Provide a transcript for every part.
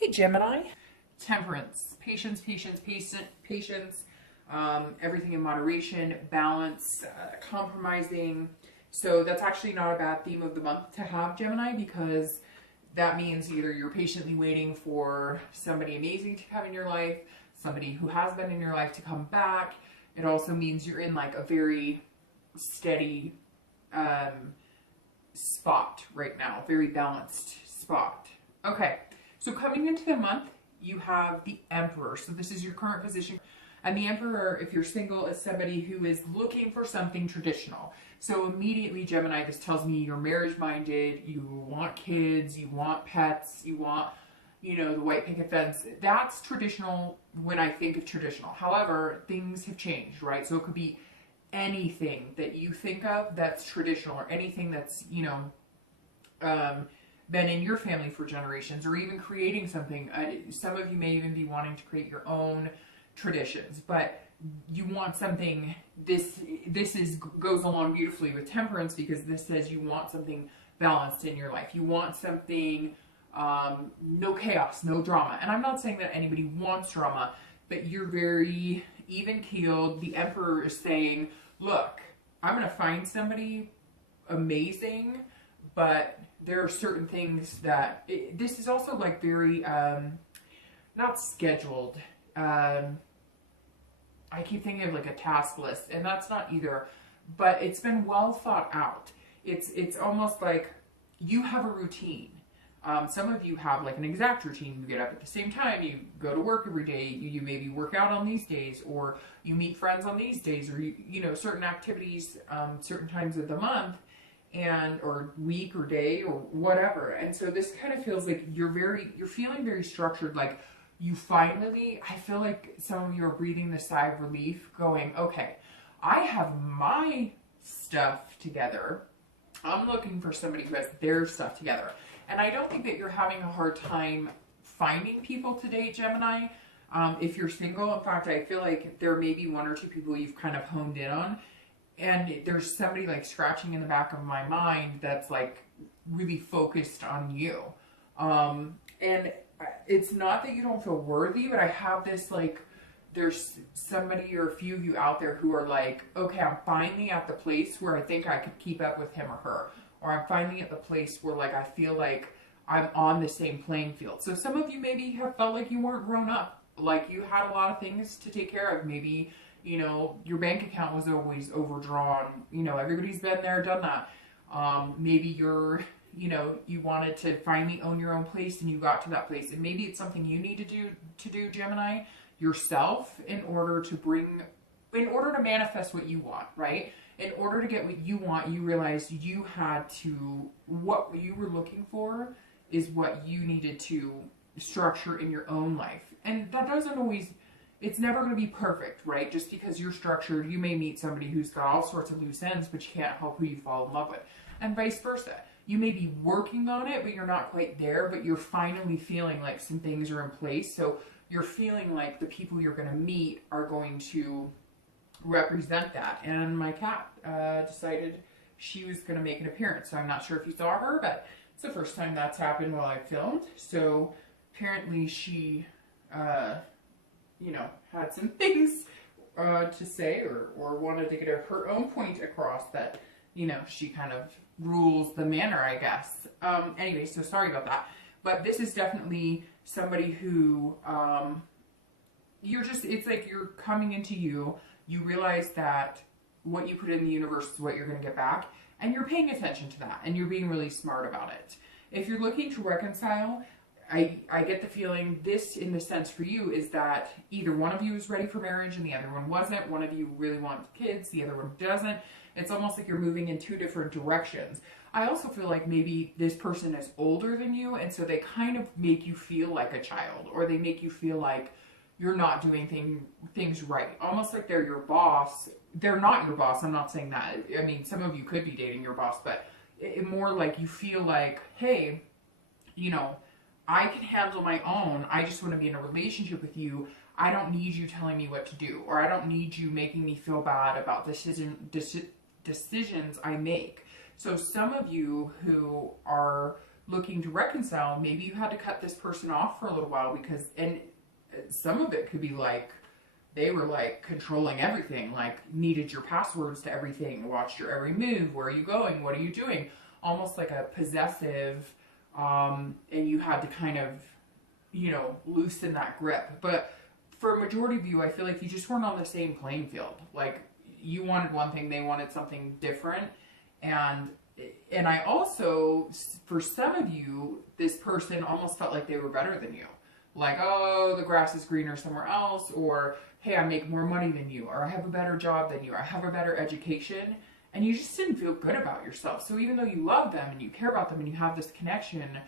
Hey Gemini. Temperance, patience, patience, patience, everything in moderation, balance, compromising. So that's actually not a bad theme of the month to have, Gemini, because that means either you're patiently waiting for somebody amazing to come in your life, somebody who has been in your life to come back. It also means you're in like a very steady spot right now, very balanced spot. Okay, so coming into the month, you have the Emperor. So this is your current position. And the Emperor, if you're single, is somebody who is looking for something traditional. So immediately, Gemini, this tells me you're marriage minded, you want kids, you want pets, you want, the white picket fence. That's traditional when I think of traditional. However, things have changed, right? So it could be anything that you think of that's traditional, or anything that's, been in your family for generations, or even creating something. Some of you may even be wanting to create your own traditions, but you want something. This goes along beautifully with temperance, because this says you want something balanced in your life. You want something, no chaos, no drama. And I'm not saying that anybody wants drama, but you're very even keeled. The Emperor is saying, look, I'm going to find somebody amazing, but there are certain things that this is also like very not scheduled. I keep thinking of like a task list, and that's not either, but it's been well thought out. It's almost like you have a routine. Some of you have like an exact routine. You get up at the same time, you go to work every day, you maybe work out on these days, or you meet friends on these days, or certain activities certain times of the month, and or week or day or whatever. And so this kind of feels like you're feeling very structured. Like you finally, I feel like some of you are breathing the sigh of relief, going, okay, I have my stuff together. I'm looking for somebody who has their stuff together. And I don't think that you're having a hard time finding people today, Gemini. If you're single, in fact, I feel like there may be one or two people you've kind of honed in on. And there's somebody like scratching in the back of my mind that's like really focused on you. And it's not that you don't feel worthy, but I have this like, there's somebody or a few of you out there who are like, okay, I'm finally at the place where I think I could keep up with him or her. Or I'm finally at the place where like I feel like I'm on the same playing field. So some of you maybe have felt like you weren't grown up. Like you had a lot of things to take care of. Maybe your bank account was always overdrawn. Everybody's been there, done that. Maybe you wanted to finally own your own place, and you got to that place. And maybe it's something you need to do, Gemini, yourself, in order to manifest what you want, right? In order to get what you want, you realized you had to, what you were looking for is what you needed to structure in your own life. And that doesn't always, it's never going to be perfect, right? Just because you're structured, you may meet somebody who's got all sorts of loose ends, but you can't help who you fall in love with. And vice versa. You may be working on it, but you're not quite there, but you're finally feeling like some things are in place. So you're feeling like the people you're going to meet are going to represent that. And my cat decided she was going to make an appearance. So I'm not sure if you saw her, but it's the first time that's happened while I filmed. So apparently she had some things to say, or wanted to get her own point across, that she kind of rules the manor, I guess. Anyway, so sorry about that, but this is definitely somebody who it's like you're coming into you realize that what you put in the universe is what you're going to get back, and you're paying attention to that, and you're being really smart about it. If you're looking to reconcile, I get the feeling this, in the sense for you, is that either one of you is ready for marriage and the other one wasn't. One of you really wants kids, the other one doesn't. It's almost like you're moving in two different directions. I also feel like maybe this person is older than you, and so they kind of make you feel like a child, or they make you feel like you're not doing things right. Almost like they're your boss. They're not your boss. I'm not saying that. I mean, some of you could be dating your boss, but more like you feel like, hey, I can handle my own. I just want to be in a relationship with you. I don't need you telling me what to do, or I don't need you making me feel bad about decisions I make. So some of you who are looking to reconcile, maybe you had to cut this person off for a little while because, and some of it could be like, they were like controlling everything, like needed your passwords to everything, watched your every move, where are you going, what are you doing, almost like a possessive, and you had to kind of, you know, loosen that grip. But for a majority of you, I feel like you just weren't on the same playing field. Like, you wanted one thing, they wanted something different. And I also, for some of you, this person almost felt like they were better than you. Like, oh, the grass is greener somewhere else, or hey, I make more money than you, or I have a better job than you, or I have a better education. And you just didn't feel good about yourself. So even though you love them and you care about them and you have this connection,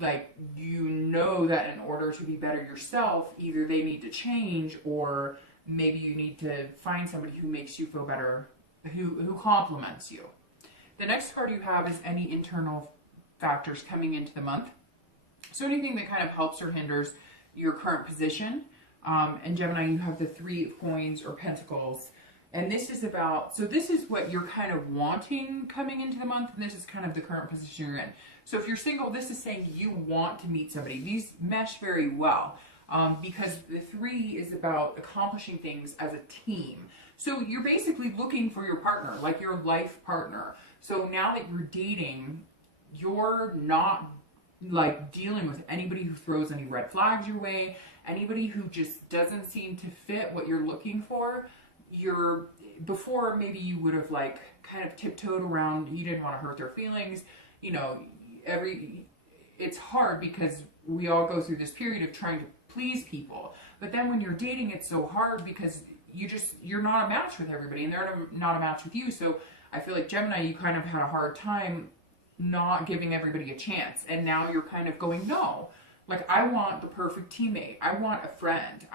like, you know that in order to be better yourself, either they need to change, or maybe you need to find somebody who makes you feel better, who compliments you. The next card you have is any internal factors coming into the month. So anything that kind of helps or hinders your current position. And Gemini, you have the 3 of coins or pentacles. And this is about, so this is what you're kind of wanting coming into the month, and this is kind of the current position you're in. So if you're single, this is saying you want to meet somebody. These mesh very well, because the 3 is about accomplishing things as a team. So you're basically looking for your partner, like your life partner. So now that you're dating, you're not like dealing with anybody who throws any red flags your way, anybody who just doesn't seem to fit what you're looking for. Before maybe you would have like kind of tiptoed around, you didn't want to hurt their feelings, you know, it's hard because we all go through this period of trying to please people. But then when you're dating, it's so hard because you're not a match with everybody, and they're not a match with you. So I feel like Gemini, you kind of had a hard time not giving everybody a chance. And now you're kind of going, no, like, I want the perfect teammate. I want a friend.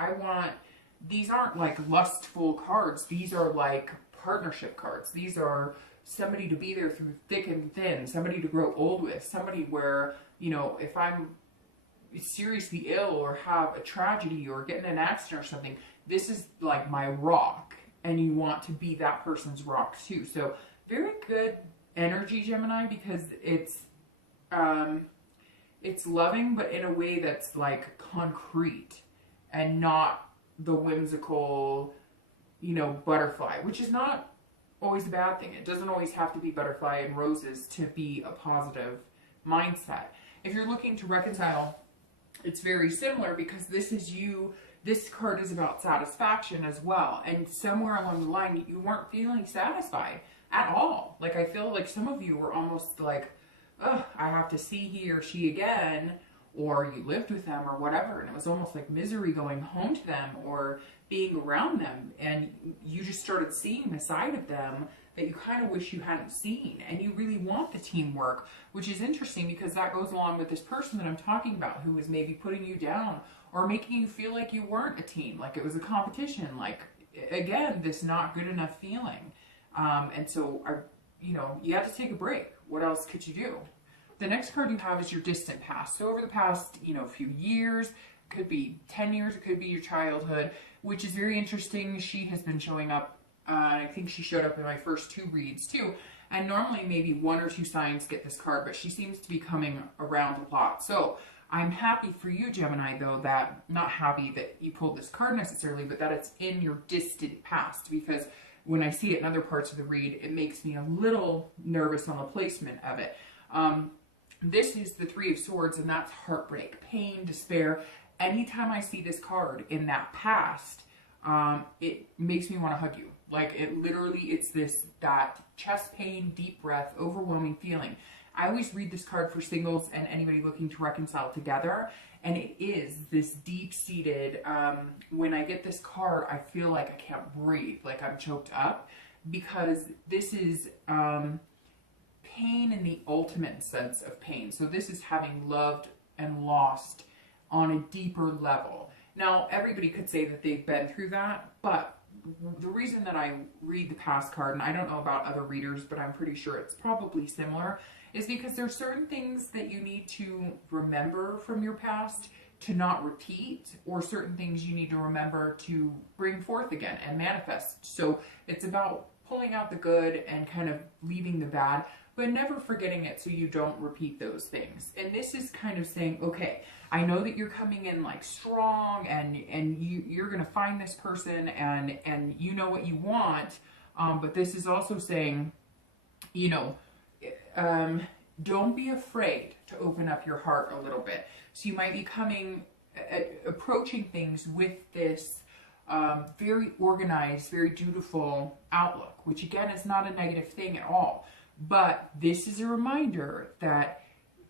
These aren't like lustful cards. These are like partnership cards. These are somebody to be there through thick and thin, somebody to grow old with, somebody where, you know, if I'm seriously ill or have a tragedy or get in an accident or something, this is like my rock, and you want to be that person's rock too. So very good energy, Gemini, because it's loving, but in a way that's like concrete and not the whimsical, you know, butterfly, which is not always a bad thing. It doesn't always have to be butterfly and roses to be a positive mindset. If you're looking to reconcile, it's very similar, because this is you. This card is about satisfaction as well. And somewhere along the line, you weren't feeling satisfied at all. Like, I feel like some of you were almost like, oh, I have to see he or she again, or you lived with them or whatever. And it was almost like misery going home to them or being around them. And you just started seeing a side of them that you kind of wish you hadn't seen. And you really want the teamwork, which is interesting because that goes along with this person that I'm talking about, who was maybe putting you down or making you feel like you weren't a team, like it was a competition, like, again, this not good enough feeling. And so, you had to take a break. What else could you do? The next card you have is your distant past. So over the past, few years, it could be 10 years, it could be your childhood, which is very interesting. She has been showing up. I think she showed up in my first 2 reads too. And normally maybe 1 or 2 signs get this card, but she seems to be coming around a lot. So I'm happy for you, Gemini, though, not happy that you pulled this card necessarily, but that it's in your distant past, because when I see it in other parts of the read, it makes me a little nervous on the placement of it. This is the 3 of Swords, and that's heartbreak, pain, despair. Anytime I see this card in that past, it makes me want to hug you. Like, it's that chest pain, deep breath, overwhelming feeling. I always read this card for singles and anybody looking to reconcile together. And it is this deep-seated, when I get this card, I feel like I can't breathe, like I'm choked up, because this is pain in the ultimate sense of pain. So this is having loved and lost on a deeper level. Now, everybody could say that they've been through that, but the reason that I read the past card, and I don't know about other readers, but I'm pretty sure it's probably similar, is because there's certain things that you need to remember from your past to not repeat, or certain things you need to remember to bring forth again and manifest. So it's about pulling out the good and kind of leaving the bad. but never forgetting it so you don't repeat those things. And this is kind of saying, okay, I know that you're coming in like strong, and you're going to find this person, and you know what you want. But this is also saying, you know, don't be afraid to open up your heart a little bit. So you might be approaching things with this very organized, very dutiful outlook, which again is not a negative thing at all. But this is a reminder that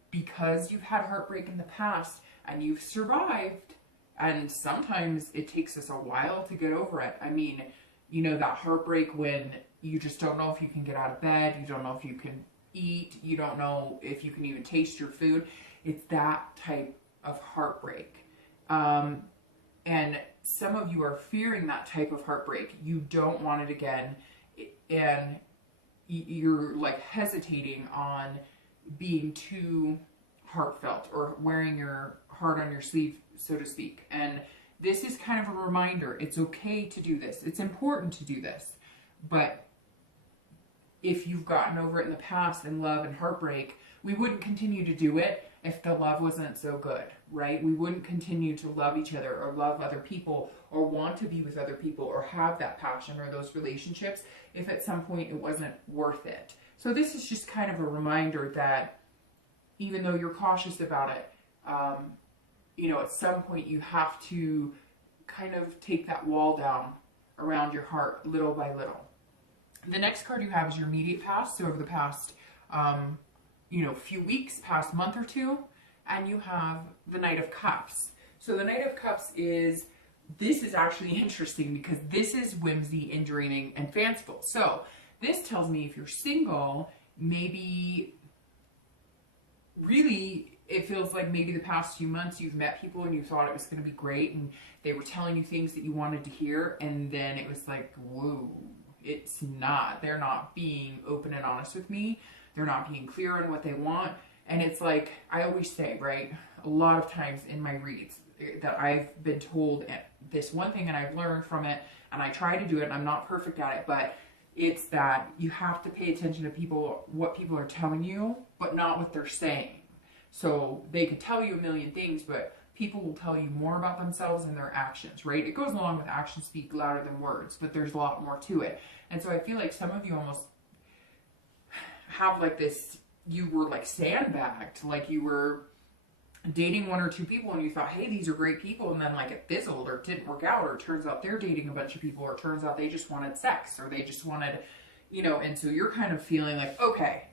because you've had heartbreak in the past and you've survived, and sometimes it takes us a while to get over it. I mean, you know, that heartbreak when you just don't know if you can get out of bed, you don't know if you can eat, you don't know if you can even taste your food. It's that type of heartbreak. And some of you are fearing that type of heartbreak. You don't want it again. And you're like hesitating on being too heartfelt or wearing your heart on your sleeve, so to speak. And this is kind of a reminder. It's okay to do this. It's important to do this. But if you've gotten over it in the past in love and heartbreak, we wouldn't continue to do it if the love wasn't so good, right? We wouldn't continue to love each other or love other people or want to be with other people or have that passion or those relationships if at some point it wasn't worth it. So this is just kind of a reminder that even though you're cautious about it, you know, at some point you have to kind of take that wall down around your heart little by little. The next card you have is your immediate past. So over the past, you know, few weeks, past month or two, and you have the Knight of Cups. So the Knight of Cups this is actually interesting because this is whimsy and dreaming and fanciful. So this tells me if you're single, maybe really it feels like maybe the past few months you've met people and you thought it was going to be great and they were telling you things that you wanted to hear, and then it was like, whoa, it's not. They're not being open and honest with me. They're not being clear on what they want. And it's like, I always say, right, a lot of times in my reads that I've been told this one thing and I've learned from it and I try to do it and I'm not perfect at it, but it's that you have to pay attention to people, what people are telling you, but not what they're saying. So they could tell you a million things, but people will tell you more about themselves and their actions, right? It goes along with actions speak louder than words, but there's a lot more to it. And so I feel like some of you almost have like this, you were like sandbagged, like you were dating one or two people and you thought, hey, these are great people, and then like it fizzled or it didn't work out, or it turns out they're dating a bunch of people, or it turns out they just wanted sex, or they just wanted, you know, and so you're kind of feeling like, okay,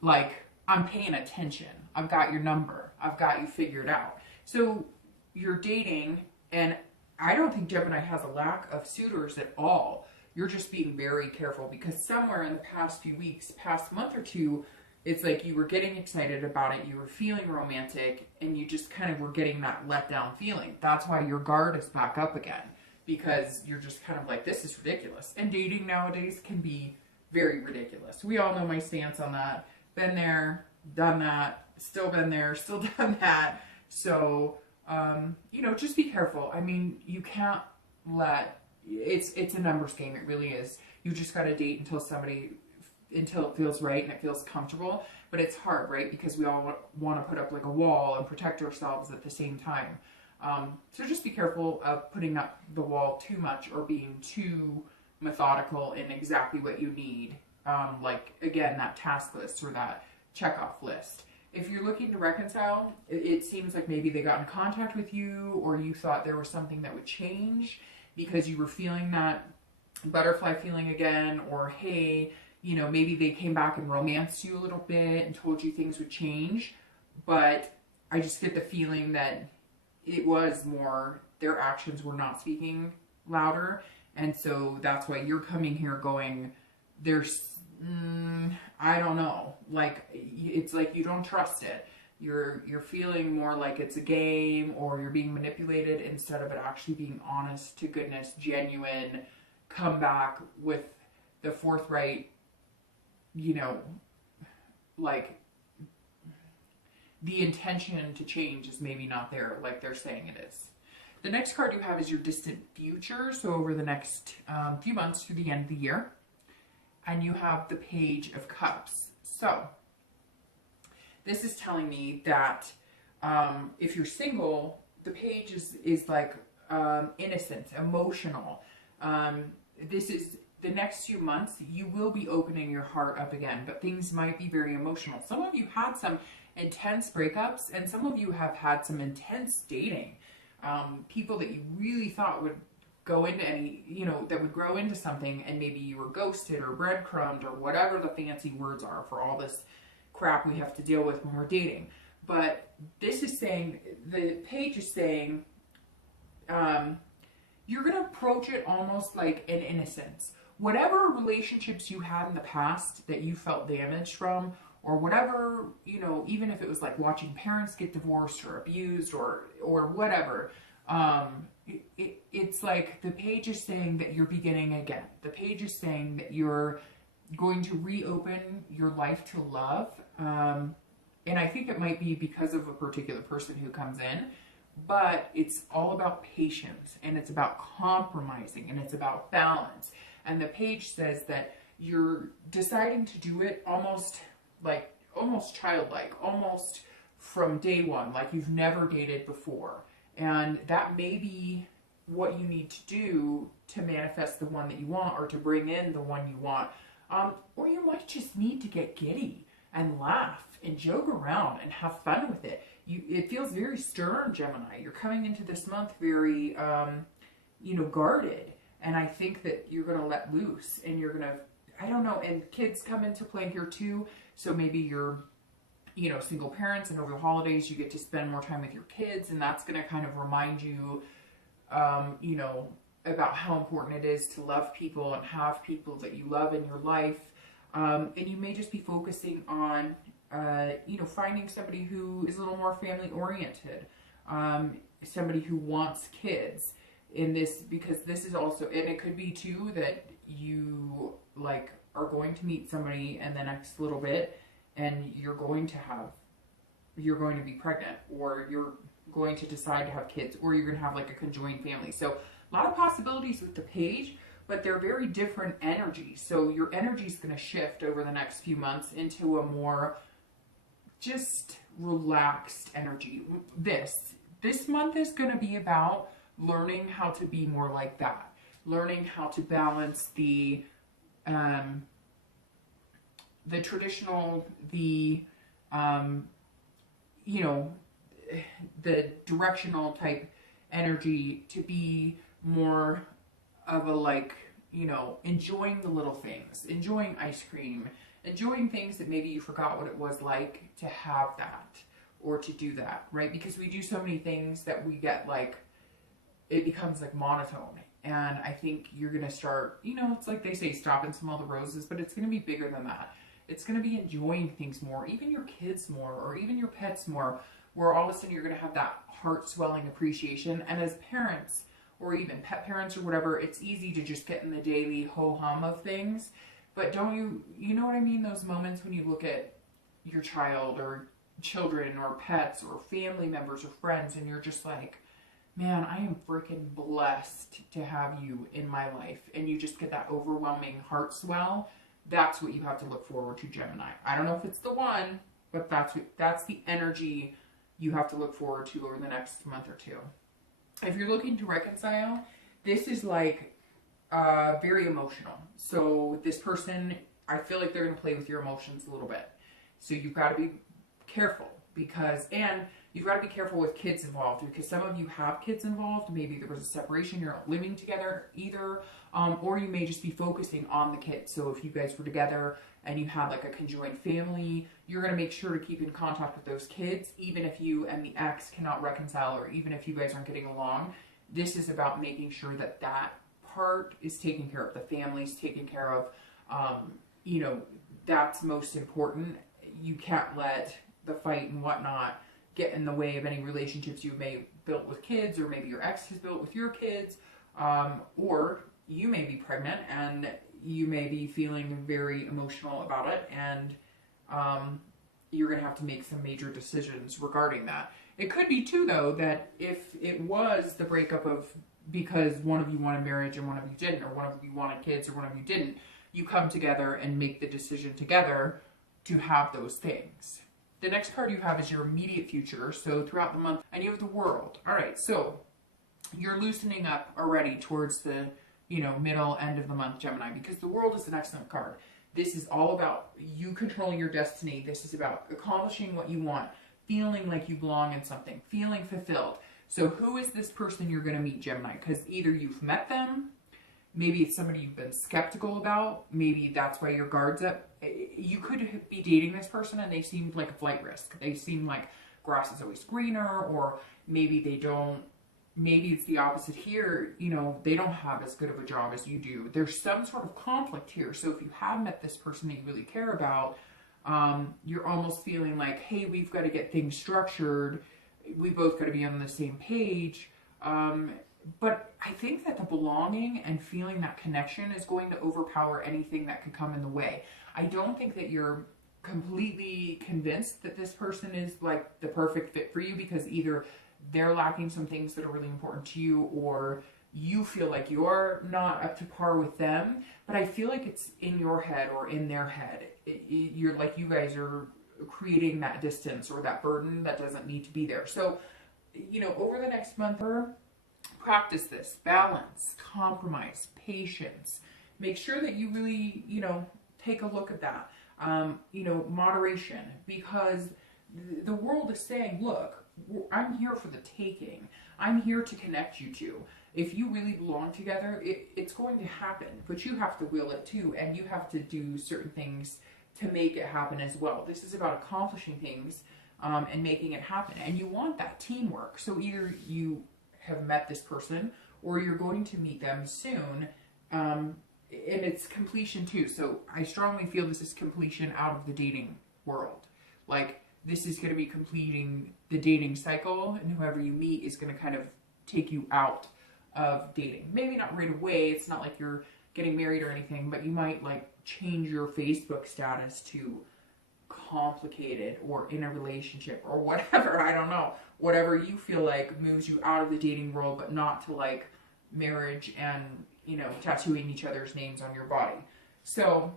like I'm paying attention. I've got your number. I've got you figured out. So you're dating, and I don't think Gemini has a lack of suitors at all. You're just being very careful because somewhere in the past few weeks, past month or two, it's like you were getting excited about it, you were feeling romantic, and you just kind of were getting that let down feeling. That's why your guard is back up again, because you're just kind of like, this is ridiculous. And dating nowadays can be very ridiculous. We all know my stance on that. Been there, done that, still been there, still done that. So, you know, just be careful. I mean, you can't it's a numbers game. It really is. You just got to date until it feels right and it feels comfortable. But it's hard, right? Because we all want to put up like a wall and protect ourselves at the same time. So just be careful of putting up the wall too much or being too methodical in exactly what you need. Like, again, that task list or that checkoff list. If you're looking to reconcile, it seems like maybe they got in contact with you, or you thought there was something that would change because you were feeling that butterfly feeling again, or hey, you know, maybe they came back and romanced you a little bit and told you things would change. But I just get the feeling that it was more, their actions were not speaking louder. And so that's why you're coming here going, there's, I don't know, like, it's like you don't trust it. You're feeling more like it's a game, or you're being manipulated instead of it actually being honest to goodness, genuine, come back with the forthright, you know, like the intention to change is maybe not there like they're saying it is. The next card you have is your distant future. So over the next few months through the end of the year. And you have the Page of Cups. So this is telling me that if you're single, the page is like innocent, emotional. This is the next few months, you will be opening your heart up again, but things might be very emotional. Some of you had some intense breakups, and some of you have had some intense dating. People that you really thought would go into any, that would grow into something, and maybe you were ghosted or breadcrumbed or whatever the fancy words are for all this crap we have to deal with when we're dating. But this is saying, the page is saying, you're going to approach it almost like an innocence. Whatever relationships you had in the past that you felt damaged from, or whatever, even if it was like watching parents get divorced or abused or whatever, it's like the page is saying that you're beginning again. The page is saying that you're going to reopen your life to love. And I think it might be because of a particular person who comes in, but it's all about patience, and it's about compromising, and it's about balance. And the page says that you're deciding to do it almost childlike, almost from day one, like you've never dated before. And that may be what you need to do to manifest the one that you want, or to bring in the one you want. Or you might just need to get giddy and laugh and joke around and have fun with it. It feels very stern, Gemini. You're coming into this month very, guarded. And I think that you're going to let loose, and you're going to, I don't know, and kids come into play here too. So maybe you're, single parents, and over the holidays you get to spend more time with your kids, and that's going to kind of remind you, about how important it is to love people and have people that you love in your life. And you may just be focusing on, finding somebody who is a little more family oriented, somebody who wants kids in this, because this is also, and it could be too that you are going to meet somebody in the next little bit, and you're going to be pregnant, or you're going to decide to have kids, or you're going to have like a conjoined family. So a lot of possibilities with the page, but they're very different energies. So your energy is going to shift over the next few months into a more just relaxed energy. This month is going to be about learning how to be more like that, learning how to balance the traditional, the directional type energy, to be more of a enjoying the little things, enjoying ice cream, enjoying things that maybe you forgot what it was like to have that or to do that, right? Because we do so many things that we get it becomes monotone. And I think you're going to start, it's like they say, stop and smell the roses, but it's going to be bigger than that. It's going to be enjoying things more, even your kids more, or even your pets more, where all of a sudden you're going to have that heart-swelling appreciation. And as parents, or even pet parents or whatever, it's easy to just get in the daily ho-hum of things. But don't you know what I mean? Those moments when you look at your child or children or pets or family members or friends, and you're just like, man, I am freaking blessed to have you in my life. And you just get that overwhelming heart swell. That's what you have to look forward to, Gemini. I don't know if it's the one, but that's the energy you have to look forward to over the next month or two. If you're looking to reconcile, this is very emotional. So this person, I feel like they're going to play with your emotions a little bit. So you've got to be careful, and you've got to be careful with kids involved, because some of you have kids involved. Maybe there was a separation, you're not living together either, or you may just be focusing on the kids. So if you guys were together and you had a conjoined family, you're going to make sure to keep in contact with those kids, even if you and the ex cannot reconcile, or even if you guys aren't getting along. This is about making sure that part is taken care of, the family's taken care of. That's most important. You can't let the fight and whatnot get in the way of any relationships you may build with kids, or maybe your ex has built with your kids, or you may be pregnant and you may be feeling very emotional about it, and you're going to have to make some major decisions regarding that. It could be too, though, that if it was the breakup of because one of you wanted marriage and one of you didn't, or one of you wanted kids or one of you didn't, you come together and make the decision together to have those things. The next card you have is your immediate future. So throughout the month, and you have the world. All right, so you're loosening up already towards the, middle end of the month, Gemini, because the world is an excellent card. This is all about you controlling your destiny. This is about accomplishing what you want, feeling like you belong in something, feeling fulfilled. So who is this person you're going to meet, Gemini? Because either you've met them, maybe it's somebody you've been skeptical about, maybe that's why your guard's up. You could be dating this person and they seemed like a flight risk. They seem like grass is always greener, or maybe they don't. Maybe it's the opposite here, they don't have as good of a job as you do. There's some sort of conflict here. So if you have met this person that you really care about, you're almost feeling like, hey, we've got to get things structured. We both got to be on the same page. But I think that the belonging and feeling that connection is going to overpower anything that could come in the way. I don't think that you're completely convinced that this person is like the perfect fit for you, because either they're lacking some things that are really important to you, or you feel like you're not up to par with them. But I feel like it's in your head or in their head. You're like, you guys are creating that distance or that burden that doesn't need to be there. So, over the next month, practice this balance, compromise, patience. Make sure that you really, take a look at that. Moderation, because the world is saying, look, I'm here for the taking. I'm here to connect you two. If you really belong together, it's going to happen, but you have to will it too, and you have to do certain things to make it happen as well. This is about accomplishing things and making it happen, and you want that teamwork. So either you have met this person or you're going to meet them soon, and it's completion too. So I strongly feel this is completion out of the dating world. Like, this is going to be completing the dating cycle, and whoever you meet is going to kind of take you out of dating. Maybe not right away. It's not like you're getting married or anything, but you might like change your Facebook status to complicated or in a relationship or whatever. I don't know. Whatever you feel like moves you out of the dating world, but not to like marriage and, tattooing each other's names on your body. So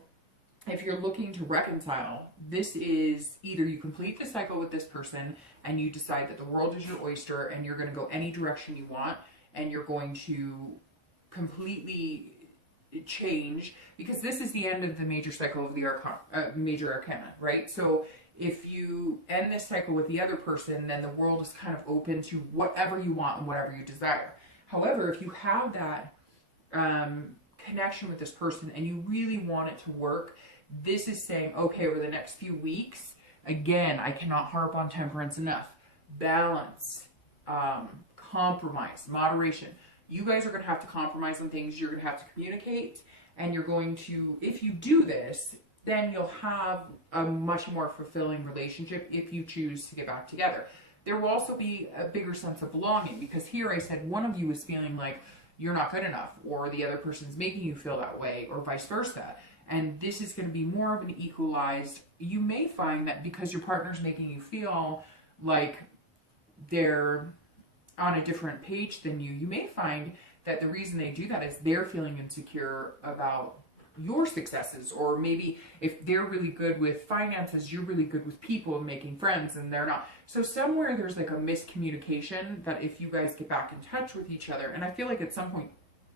if you're looking to reconcile, this is either you complete the cycle with this person and you decide that the world is your oyster and you're going to go any direction you want, and you're going to completely change, because this is the end of the major cycle of the major arcana, right? So if you end this cycle with the other person, then the world is kind of open to whatever you want and whatever you desire. However, if you have that connection with this person and you really want it to work, this is saying, okay, over the next few weeks, again, I cannot harp on temperance enough. Balance, compromise, moderation. You guys are going to have to compromise on things. You're going to have to communicate, and you're going to, if you do this, then you'll have a much more fulfilling relationship if you choose to get back together. There will also be a bigger sense of belonging, because here I said one of you is feeling like you're not good enough, or the other person's making you feel that way, or vice versa. And this is going to be more of an equalized. You may find that because your partner's making you feel like they're on a different page than you, you may find that the reason they do that is they're feeling insecure about your successes. Or maybe if they're really good with finances, you're really good with people and making friends, and they're not. So somewhere there's like a miscommunication that if you guys get back in touch with each other, and I feel like at some point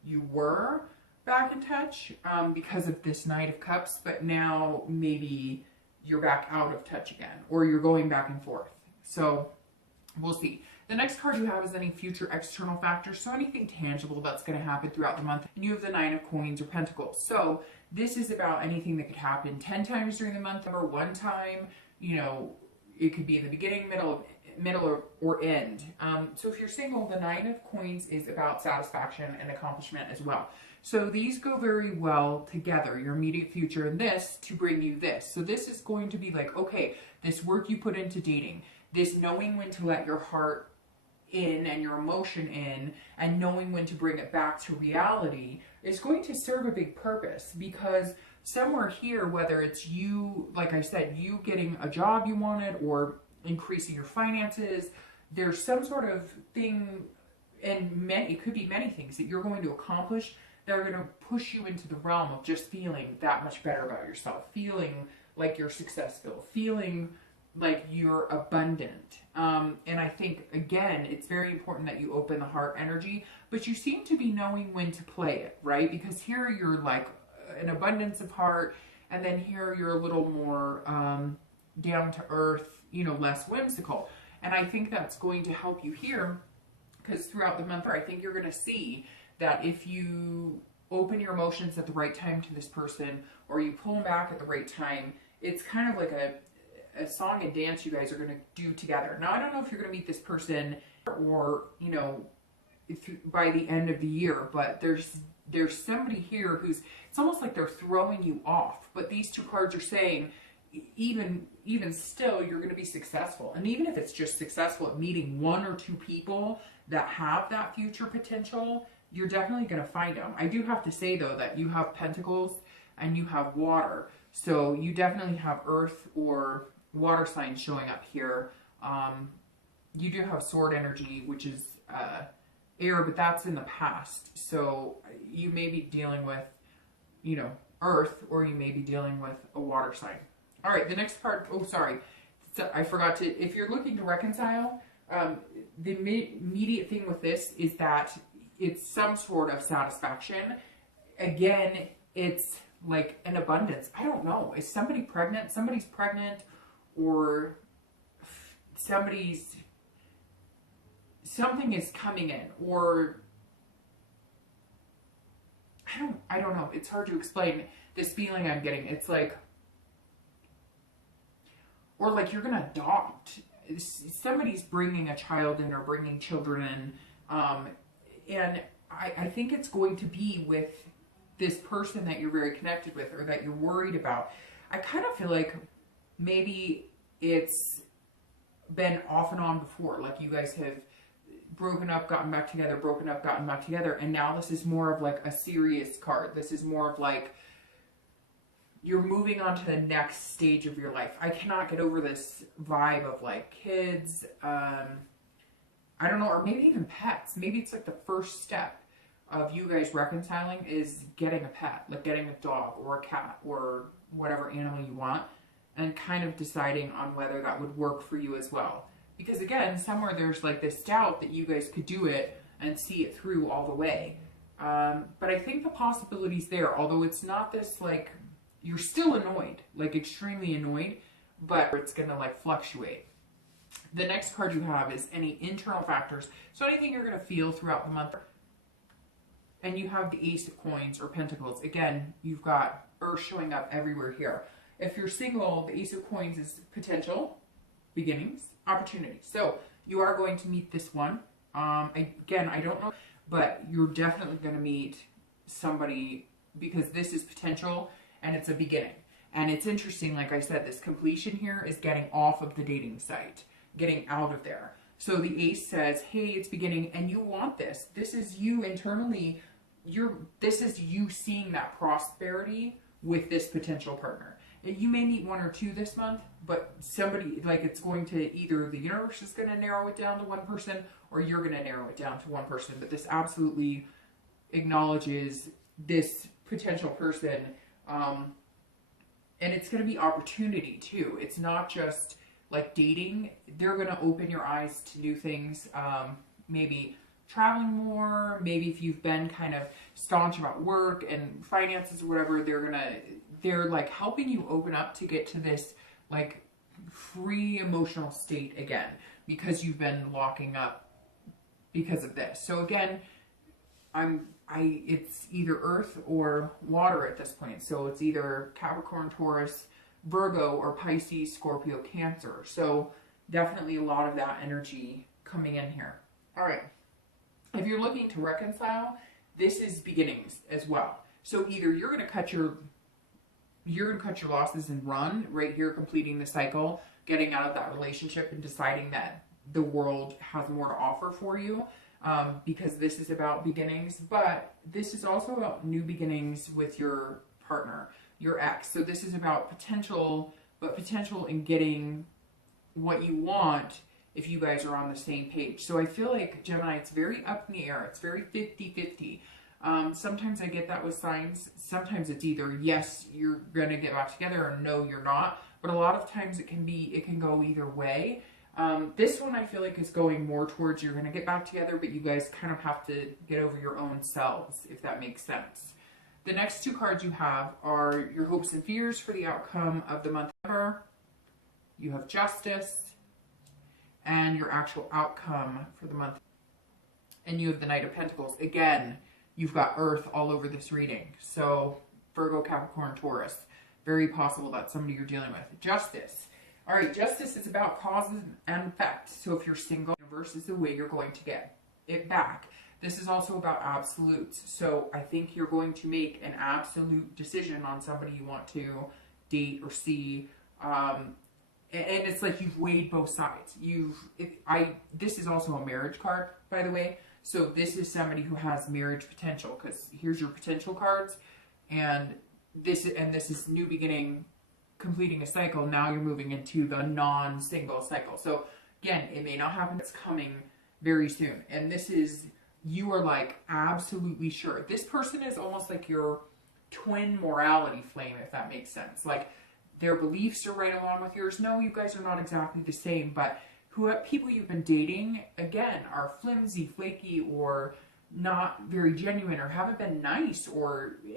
you were back in touch because of this Knight of Cups, but now maybe you're back out of touch again, or you're going back and forth. So we'll see. The next card you have is any future external factors, so anything tangible that's going to happen throughout the month. And you have the Nine of Coins or Pentacles. So this is about anything that could happen 10 times during the month, or one time. It could be in the beginning, middle or end. So if you're single, the Nine of Coins is about satisfaction and accomplishment as well. So these go very well together, your immediate future and this, to bring you this. So this is going to be like, okay, this work you put into dating, this knowing when to let your heart in and your emotion in, and knowing when to bring it back to reality, is going to serve a big purpose. Because somewhere here, whether it's you, like I said, you getting a job you wanted or increasing your finances, there's some sort of thing, and it could be many things that you're going to accomplish that are going to push you into the realm of just feeling that much better about yourself, feeling like you're successful, feeling like you're abundant. And I think, again, it's very important that you open the heart energy, but you seem to be knowing when to play it, right? Because here you're like an abundance of heart, and then here you're a little more down to earth, you know, less whimsical. And I think that's going to help you here, because throughout the month, I think you're going to see that if you open your emotions at the right time to this person, or you pull them back at the right time, it's kind of like a song and dance you guys are going to do together. Now, I don't know if you're going to meet this person or, you know, by the end of the year, but there's somebody here who's, it's almost like they're throwing you off. But these two cards are saying, even still, you're going to be successful. And even if it's just successful at meeting one or two people that have that future potential, you're definitely going to find them. I do have to say, though, that you have pentacles and you have water. So you definitely have earth or water signs showing up here. You do have sword energy, which is air, but that's in the past. So you may be dealing with, you know, earth, or you may be dealing with a water sign. All right, the next card, oh, sorry. So I forgot to, if you're looking to reconcile, the immediate thing with this is that it's some sort of satisfaction. Again, it's like an abundance. I don't know. Is somebody pregnant? Somebody's pregnant, or something is coming in, or I don't know. It's hard to explain this feeling I'm getting. It's like, or like you're gonna adopt. Somebody's bringing a child in, or bringing children in, and I think it's going to be with this person that you're very connected with, or that you're worried about. I kind of feel like maybe it's been off and on before, like you guys have broken up, gotten back together, broken up, gotten back together, and now this is more of like a serious card. This is more of like you're moving on to the next stage of your life. I cannot get over this vibe of like kids, I don't know, or maybe even pets. Maybe it's like the first step of you guys reconciling is getting a pet, like getting a dog or a cat or whatever animal you want, and kind of deciding on whether that would work for you as well. Because again, somewhere there's like this doubt that you guys could do it and see it through all the way. But I think the possibility's there, although it's not this like, you're still annoyed, like extremely annoyed, but it's gonna like fluctuate. The next card you have is any internal factors. So anything you're gonna feel throughout the month. And you have the Ace of Coins or Pentacles. Again, you've got Earth showing up everywhere here. If you're single, the Ace of Coins is potential, beginnings, opportunity. So you are going to meet this one. Again, I don't know, but you're definitely going to meet somebody, because this is potential and it's a beginning. And it's interesting, like I said, this completion here is getting off of the dating site, getting out of there. So the Ace says, hey, it's beginning, and you want this. This is you internally. This is you seeing that prosperity with this potential partner. You may meet one or two this month, but somebody, like, it's going to, either the universe is going to narrow it down to one person, or you're going to narrow it down to one person. But this absolutely acknowledges this potential person, and it's going to be opportunity too. It's not just like dating. They're going to open your eyes to new things, maybe traveling more, maybe if you've been kind of staunch about work and finances or whatever, they're like helping you open up to get to this like free emotional state again, because you've been locking up because of this. So again, it's either earth or water at this point. So it's either Capricorn, Taurus, Virgo, or Pisces, Scorpio, Cancer. So definitely a lot of that energy coming in here. All right. If you're looking to reconcile, this is beginnings as well. So either you're going to cut your losses and run right here, completing the cycle, getting out of that relationship and deciding that the world has more to offer for you, because this is about beginnings, but this is also about new beginnings with your partner, your ex. So this is about potential, but potential in getting what you want if you guys are on the same page. So I feel like, Gemini, it's very up in the air. It's very 50-50. Sometimes I get that with signs. Sometimes it's either yes, you're gonna get back together, or no, you're not. But a lot of times it can go either way. This one I feel like is going more towards you're gonna get back together, but you guys kind of have to get over your own selves, if that makes sense. The next two cards you have are your hopes and fears for the outcome of the month ever. You have Justice and your actual outcome for the month. And you have the Knight of Pentacles. Again, you've got Earth all over this reading. So Virgo, Capricorn, Taurus. Very possible that's somebody you're dealing with. Justice. All right, Justice is about cause and effect. So if you're single, the universe is the way you're going to get it back. This is also about absolutes. So I think you're going to make an absolute decision on somebody you want to date or see. And it's like you've weighed both sides. This is also a marriage card, by the way. So this is somebody who has marriage potential, because here's your potential cards, and this is new beginning, completing a cycle. Now you're moving into the non-single cycle. So again, it may not happen. It's coming very soon, and this is. You are like absolutely sure. This person is almost like your twin morality flame, if that makes sense. Like their beliefs are right along with yours. No, you guys are not exactly the same, but people you've been dating, again, are flimsy, flaky, or not very genuine, or haven't been nice,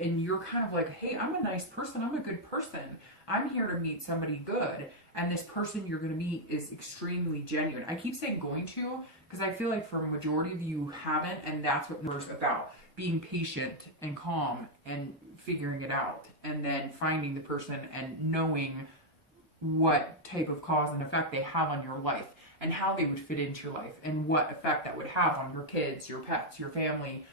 and you're kind of like, hey, I'm a nice person. I'm a good person. I'm here to meet somebody good. And this person you're going to meet is extremely genuine. I keep saying going to, because I feel like for a majority of you haven't, and that's what it's about. Being patient and calm and figuring it out, and then finding the person and knowing what type of cause and effect they have on your life, and how they would fit into your life, and what effect that would have on your kids, your pets, your family,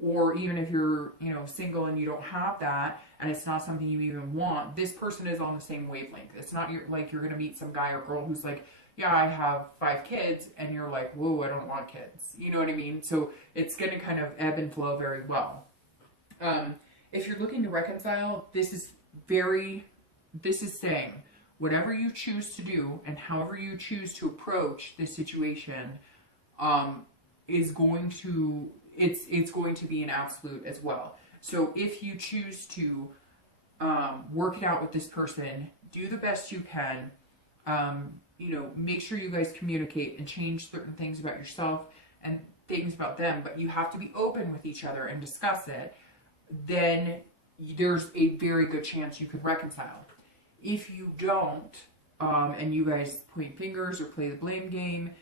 or even if you're, single and you don't have that, and it's not something you even want, this person is on the same wavelength. It's not like you're going to meet some guy or girl who's like, yeah, I have 5 kids, and you're like, whoa, I don't want kids. You know what I mean? So it's going to kind of ebb and flow very well. If you're looking to reconcile, this is saying, whatever you choose to do and however you choose to approach this situation, is going to, it's going to be an absolute as well. So if you choose to work it out with this person, do the best you can, make sure you guys communicate and change certain things about yourself and things about them, but you have to be open with each other and discuss it. Then there's a very good chance you could reconcile. If you don't, and you guys point fingers or play the blame game,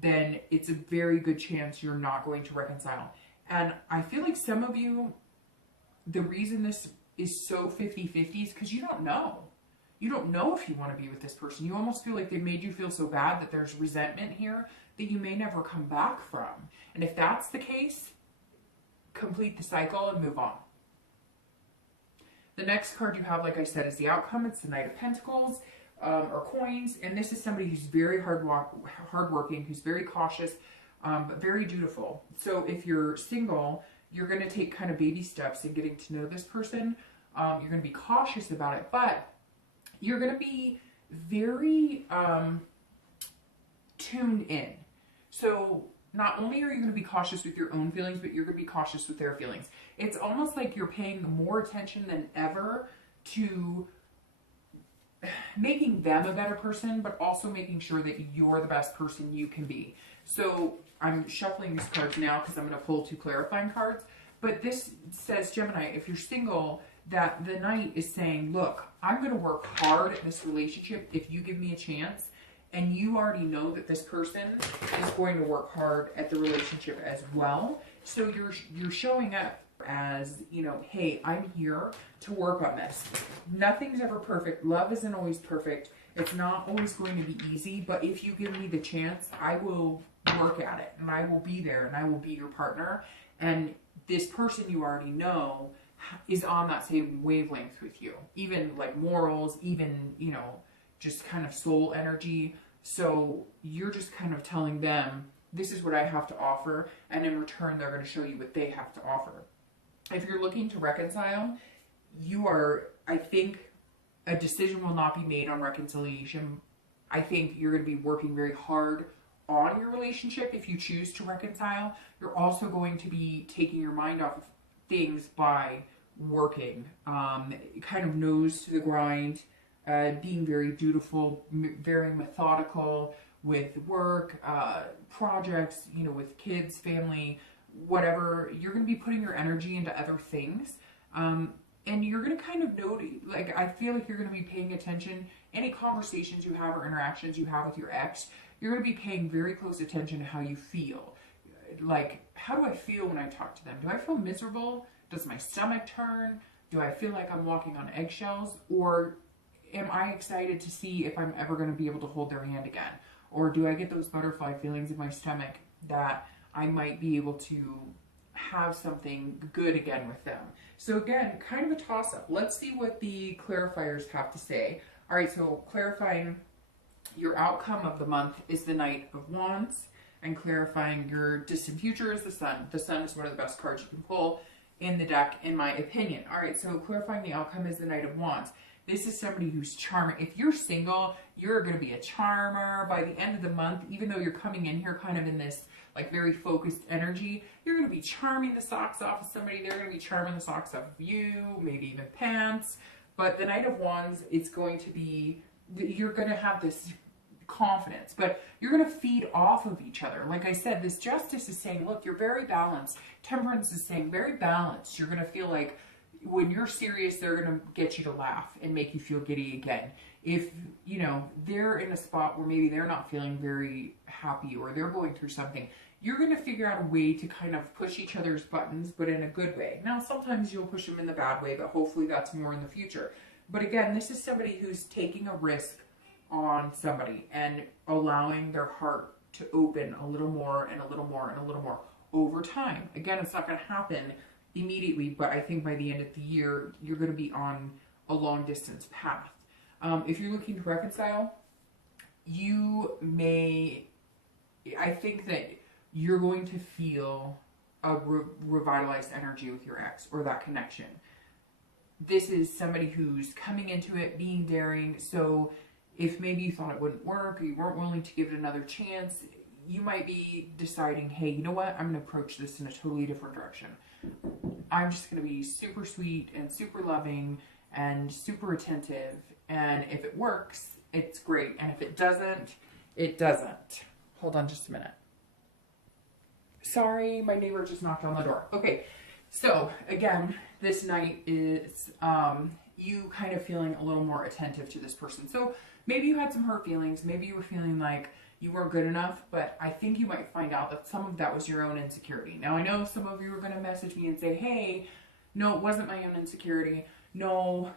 then it's a very good chance you're not going to reconcile. And I feel like some of you, the reason this is so 50-50 is because you don't know. You don't know if you want to be with this person. You almost feel like they made you feel so bad that there's resentment here that you may never come back from. And if that's the case, complete the cycle and move on. The next card you have, like I said, is the outcome. It's the Knight of Pentacles, or coins. And this is somebody who's very hardworking, who's very cautious, but very dutiful. So if you're single, you're going to take kind of baby steps in getting to know this person. You're going to be cautious about it, but you're going to be very tuned in. So not only are you going to be cautious with your own feelings, but you're going to be cautious with their feelings. It's almost like you're paying more attention than ever to making them a better person, but also making sure that you're the best person you can be. So I'm shuffling these cards now because I'm going to pull 2 clarifying cards. But this says, Gemini, if you're single, that the Knight is saying, look, I'm going to work hard at this relationship if you give me a chance. And you already know that this person is going to work hard at the relationship as well. So you're showing up as, hey, I'm here to work on this. Nothing's ever perfect. Love isn't always perfect. It's not always going to be easy. But if you give me the chance, I will work at it. And I will be there. And I will be your partner. And this person you already know is on that same wavelength with you. Even like morals, even, just kind of soul energy. So you're just kind of telling them, this is what I have to offer, and in return they're going to show you what they have to offer. If you're looking to reconcile, I think a decision will not be made on reconciliation. I think you're going to be working very hard on your relationship if you choose to reconcile. You're also going to be taking your mind off of things by working, kind of nose to the grind, being very dutiful, very methodical with work, projects, you know, with kids, family, whatever. You're going to be putting your energy into other things. And you're going to kind of note, like, I feel like you're going to be paying attention. Any conversations you have or interactions you have with your ex, you're going to be paying very close attention to how you feel. Like, how do I feel when I talk to them? Do I feel miserable? Does my stomach turn? Do I feel like I'm walking on eggshells? Or am I excited to see if I'm ever going to be able to hold their hand again? Or do I get those butterfly feelings in my stomach that I might be able to have something good again with them? So again, kind of a toss-up. Let's see what the clarifiers have to say. All right, so clarifying your outcome of the month is the Knight of Wands, and clarifying your distant future is the Sun. The Sun is one of the best cards you can pull in the deck, in my opinion. All right, so clarifying the outcome is the Knight of Wands. This is somebody who's charming. If you're single, you're going to be a charmer by the end of the month, even though you're coming in here kind of in this like very focused energy. You're going to be charming the socks off of somebody. They're going to be charming the socks off of you, maybe even pants. But the Knight of Wands, it's going to be, you're going to have this confidence, but you're going to feed off of each other. Like I said, this Justice is saying, look, you're very balanced. Temperance is saying very balanced. You're going to feel like when you're serious, they're going to get you to laugh and make you feel giddy again. If, you know, they're in a spot where maybe they're not feeling very happy or they're going through something, you're going to figure out a way to kind of push each other's buttons, but in a good way. Now, sometimes you'll push them in the bad way, but hopefully that's more in the future. But again, this is somebody who's taking a risk on somebody and allowing their heart to open a little more and a little more and a little more over time. Again, it's not going to happen immediately, but I think by the end of the year, you're going to be on a long distance path. If you're looking to reconcile, you may, I think that you're going to feel a revitalized energy with your ex or that connection. This is somebody who's coming into it, being daring. So if maybe you thought it wouldn't work or you weren't willing to give it another chance, you might be deciding, hey, you know what? I'm going to approach this in a totally different direction. I'm just going to be super sweet and super loving and super attentive. And if it works, it's great. And if it doesn't, it doesn't. Hold on just a minute. Sorry, my neighbor just knocked on the door. Okay, so again, this night is you kind of feeling a little more attentive to this person. So maybe you had some hurt feelings. Maybe you were feeling like you weren't good enough, but I think you might find out that some of that was your own insecurity. Now, I know some of you are going to message me and say, hey, no, it wasn't my own insecurity. No,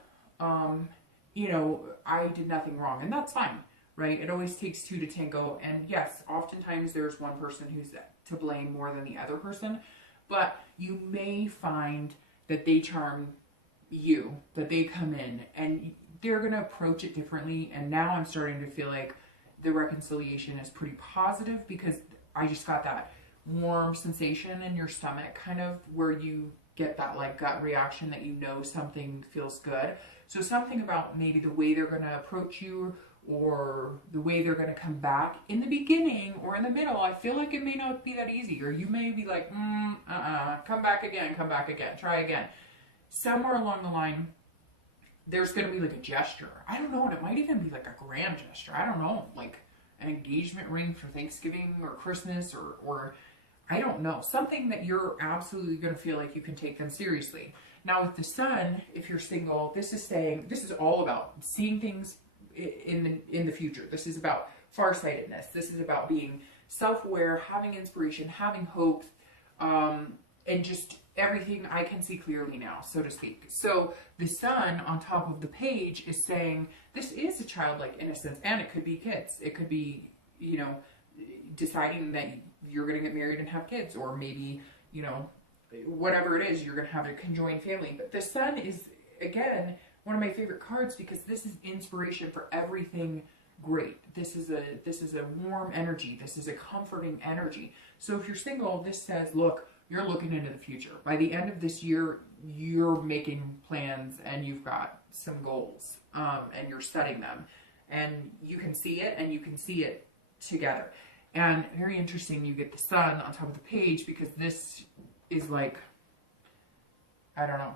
you know, I did nothing wrong. And that's fine, right? It always takes two to tango. And yes, oftentimes there's one person who's to blame more than the other person, but you may find that they charm you, that they come in and they're going to approach it differently. And now I'm starting to feel like the reconciliation is pretty positive because I just got that warm sensation in your stomach, kind of where you get that like gut reaction that you know something feels good. So something about maybe the way they're going to approach you or the way they're going to come back in the beginning or in the middle, I feel like it may not be that easy, or you may be like, come back again, try again. Somewhere along the line, there's going to be like a gesture. I don't know, and it might even be like a grand gesture. I don't know, like an engagement ring for Thanksgiving or Christmas or I don't know. Something that you're absolutely going to feel like you can take them seriously. Now with the Sun, if you're single, this is saying, this is all about seeing things in the future. This is about farsightedness. This is about being self-aware, having inspiration, having hope, and just everything I can see clearly now, so to speak. So the Sun on top of the page is saying this is a childlike innocence, and it could be kids. It could be, you know, deciding that you're going to get married and have kids, or maybe, you know, whatever it is, you're going to have a conjoined family. But the Sun is, again, one of my favorite cards because this is inspiration for everything great. This is a warm energy. This is a comforting energy. So if you're single, this says, look, you're looking into the future. By the end of this year, you're making plans and you've got some goals, and you're setting them, and you can see it, and you can see it together. And very interesting, you get the Sun on top of the page because this is like I don't know.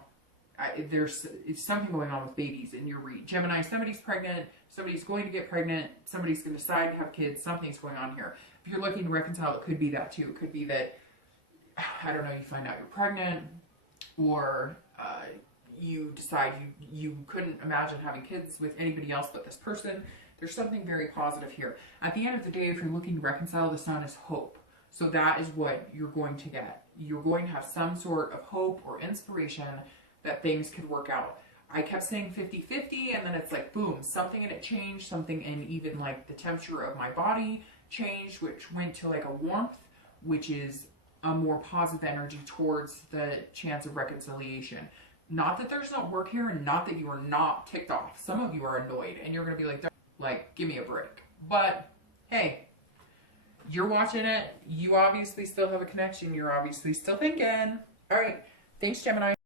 There's something going on with babies in your read. Gemini, somebody's pregnant, somebody's going to get pregnant, somebody's going to decide to have kids, something's going on here. If you're looking to reconcile, it could be that too. It could be that, I don't know, you find out you're pregnant, or you decide you couldn't imagine having kids with anybody else but this person. There's something very positive here. At the end of the day, if you're looking to reconcile, the Sun is hope. So that is what you're going to get. You're going to have some sort of hope or inspiration that things could work out. I kept saying 50-50, and then it's like, boom, something in it changed, something in even like the temperature of my body changed, which went to like a warmth, which is a more positive energy towards the chance of reconciliation. Not that there's not work here, and not that you are not ticked off. Some of you are annoyed, and you're going to be like, give me a break. But hey, you're watching it. You obviously still have a connection. You're obviously still thinking. All right. Thanks, Gemini.